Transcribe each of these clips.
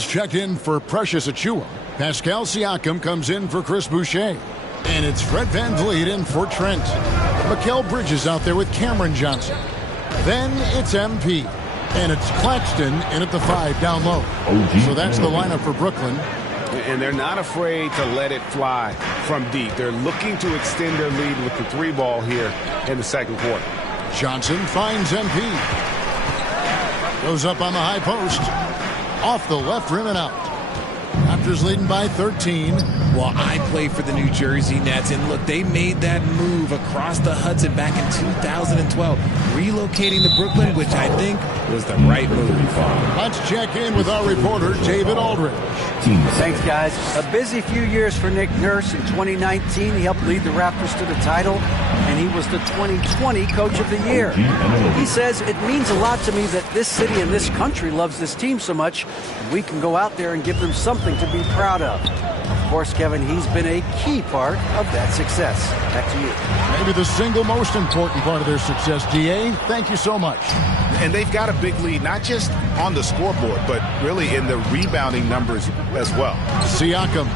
Checked in for Precious Achiuwa. Pascal Siakam comes in for Chris Boucher. And it's Fred VanVleet in for Trent. Mikal Bridges out there with Cameron Johnson. Then it's MP. And it's Claxton in at the 5 down low. So that's the lineup for Brooklyn. And they're not afraid to let it fly from deep. They're looking to extend their lead with the 3 ball here in the second quarter. Johnson finds MP. Goes up on the high post. Off the left rim and out. Raptors leading by 13. Well, I play for the New Jersey Nets, and look, they made that move across the Hudson back in 2012, relocating to Brooklyn, which I think was the right move. Let's check in with our reporter, David Aldridge. Thanks, guys. A busy few years for Nick Nurse. In 2019, he helped lead the Raptors to the title, and he was the 2020 Coach of the Year. He says, it means a lot to me that this city and this country loves this team so much, and we can go out there and give them something to be proud of. Of course, Kevin, he's been a key part of that success. Back to you. Maybe the single most important part of their success, DA. Thank you so much. And they've got a big lead, not just on the scoreboard, but really in the rebounding numbers as well. Siakam,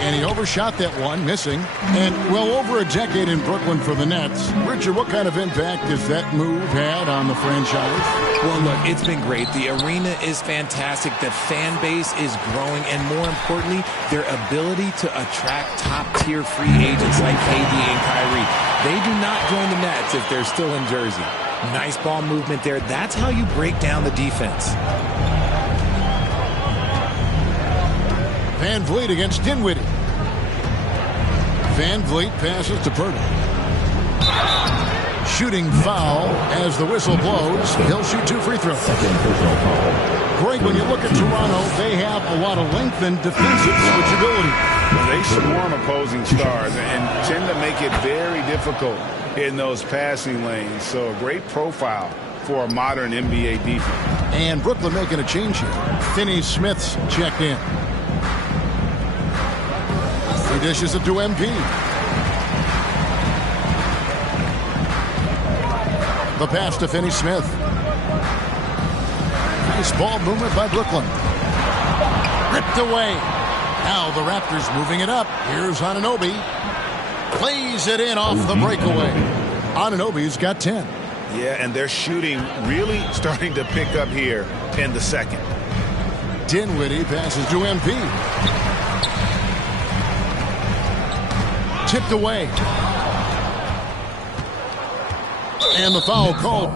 and he overshot that one, missing. And well over a decade in Brooklyn for the Nets. Richard, what kind of impact has that move had on the franchise? Well, look, it's been great. The arena is fantastic. The fan base is growing. And more importantly, their ability to attract top-tier free agents like KD and Kyrie. They do not join the Nets if they're still in Jersey. Nice ball movement there. That's how you break down the defense. VanVleet against Dinwiddie. VanVleet passes to Purdy. Shooting foul as the whistle blows. He'll shoot 2 free throws. Greg, when you look at Toronto, they have a lot of length and defensive switchability. They swarm opposing stars and tend to make it very difficult in those passing lanes. So a great profile for a modern NBA defense. And Brooklyn making a change here. Finney-Smith's checked in. He dishes it to MP. The pass to Finney-Smith. Nice ball movement by Brooklyn. Ripped away. Now the Raptors moving it up. Here's Anunoby. Plays it in off the breakaway. Anunoby's got 10. Yeah, and their shooting really starting to pick up here in the second. Dinwiddie passes to MP. Tipped away. And the foul called.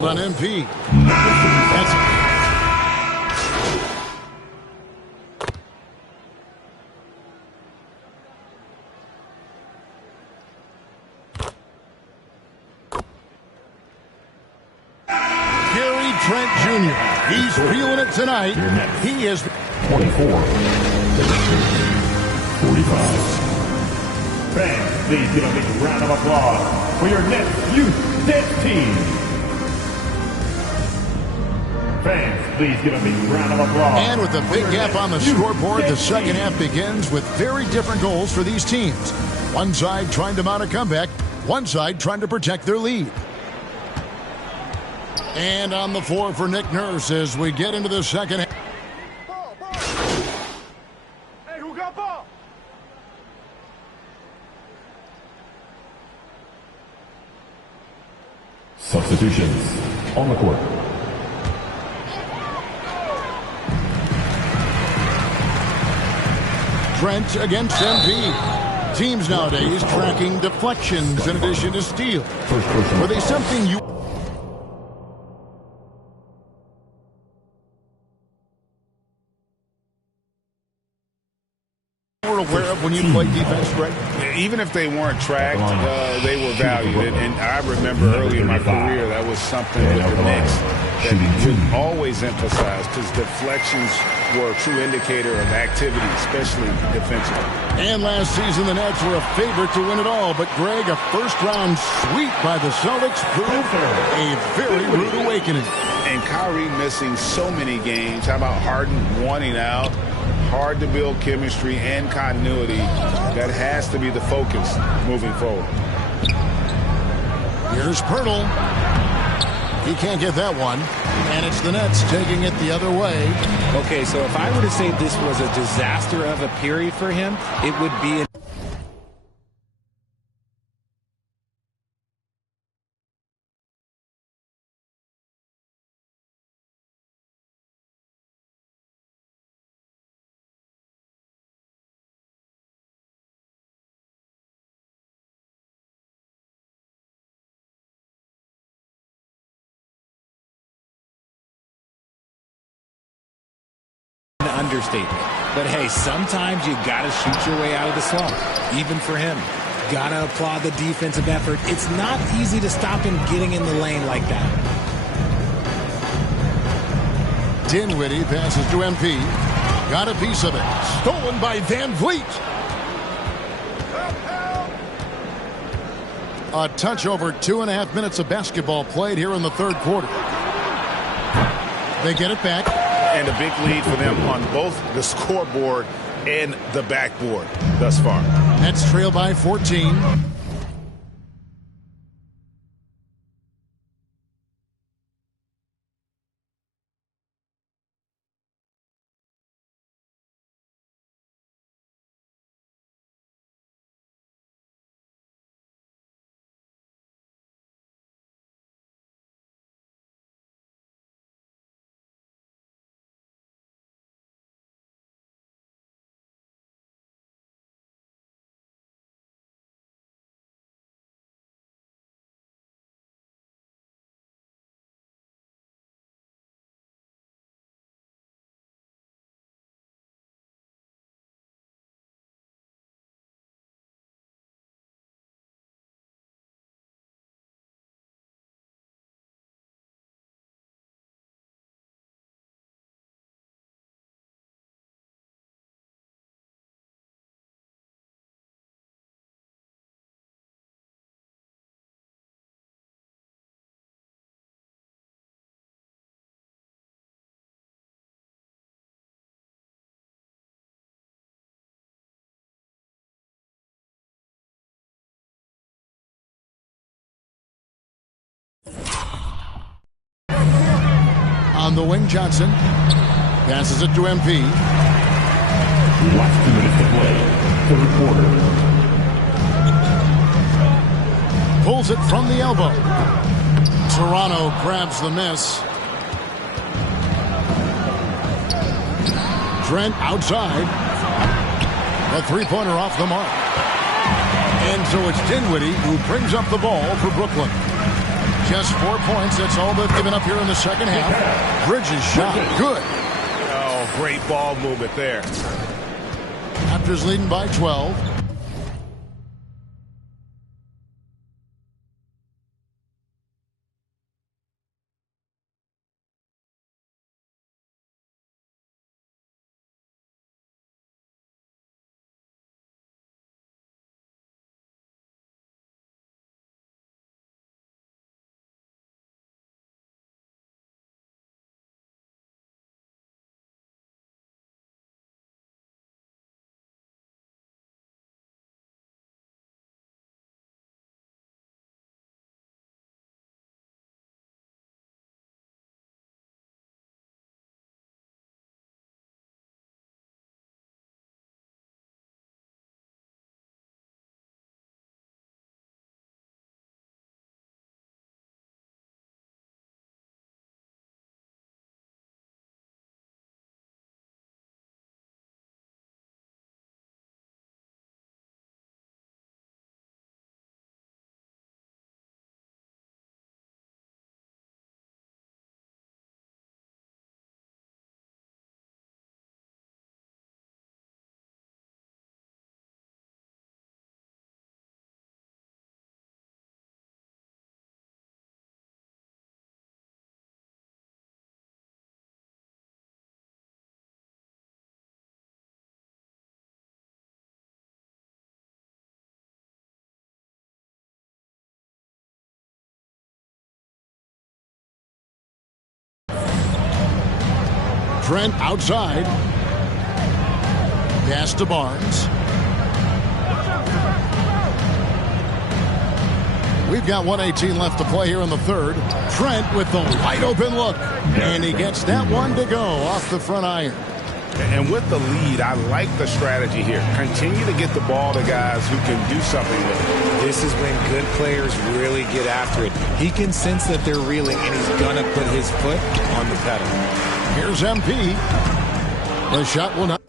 On MP. That's Gary Trent Jr. He's feeling it tonight. He is 24. 45. Fans, please give a big round of applause for your Nets Youth Dance Team. Fans, please give a big round of applause. And with a big gap on the scoreboard, the second half begins with very different goals for these teams. One side trying to mount a comeback, one side trying to protect their lead. And on the floor for Nick Nurse as we get into the second half. Hey, who got ball? Substitutions on the court. Trent against MP. Teams nowadays tracking deflections in addition to steal. Were they something you were aware of when you played defense, Greg? Even if they weren't tracked, they were valued. And I remember early in my career, that was something with the Knicks that would always emphasize, because deflections were a true indicator of activity, especially defensively. And last season, the Nets were a favorite to win it all. But, Greg, a first-round sweep by the Celtics proved a very rude awakening. And Kyrie missing so many games. How about Harden wanting out? Hard to build chemistry and continuity. That has to be the focus moving forward. Here's Pirtle. He can't get that one. And it's the Nets taking it the other way. Okay, so if I were to say this was a disaster of a period for him, it would be understatement. But hey, sometimes you gotta shoot your way out of the slump, even for him. Gotta applaud the defensive effort. It's not easy to stop him getting in the lane like that. Dinwiddie passes to MP. Got a piece of it. Stolen by Van Vliet. A touch over 2.5 minutes of basketball played here in the third quarter. They get it back. And a big lead for them on both the scoreboard and the backboard thus far. Nets trail by 14. On the wing, Johnson passes it to MP. Last 2 minutes to play. Third quarter. Pulls it from the elbow. Toronto grabs the miss. Trent outside. A three-pointer off the mark. And so it's Dinwiddie who brings up the ball for Brooklyn. Just 4 points. That's all they've given up here in the second half. Bridges shot. Good. Oh, great ball movement there. Raptors leading by 12. Trent outside. Pass to Barnes. We've got 1:18 left to play here in the third. Trent with the wide open look. And he gets that one to go off the front iron. And with the lead, I like the strategy here. Continue to get the ball to guys who can do something with it. This is when good players really get after it. He can sense that they're reeling, and he's going to put his foot on the pedal. Here's MP. The shot will not.